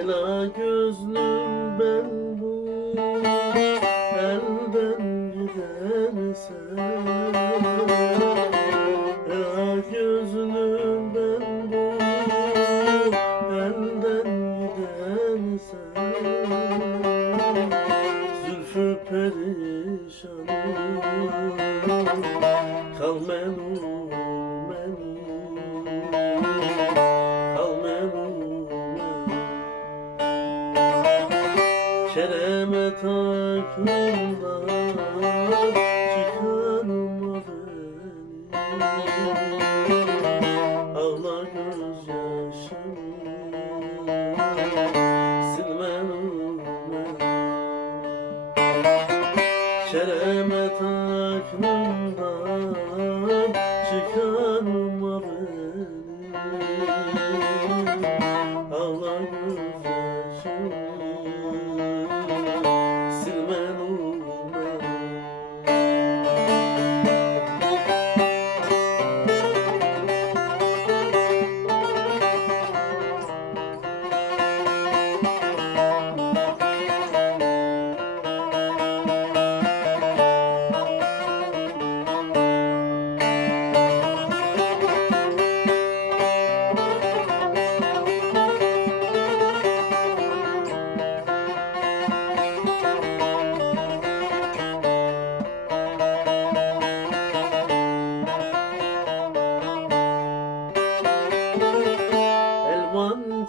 Ela gözlüm ben bu. Elden gidersen Ela gözlüm ben bu. Elden gidersen Zülfü perişanım kal menum Keremet aklımdan çıkarma beni. Ağla gözyaşımı çıkarma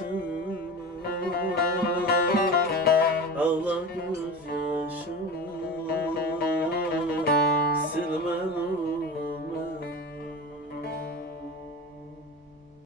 gözyaşını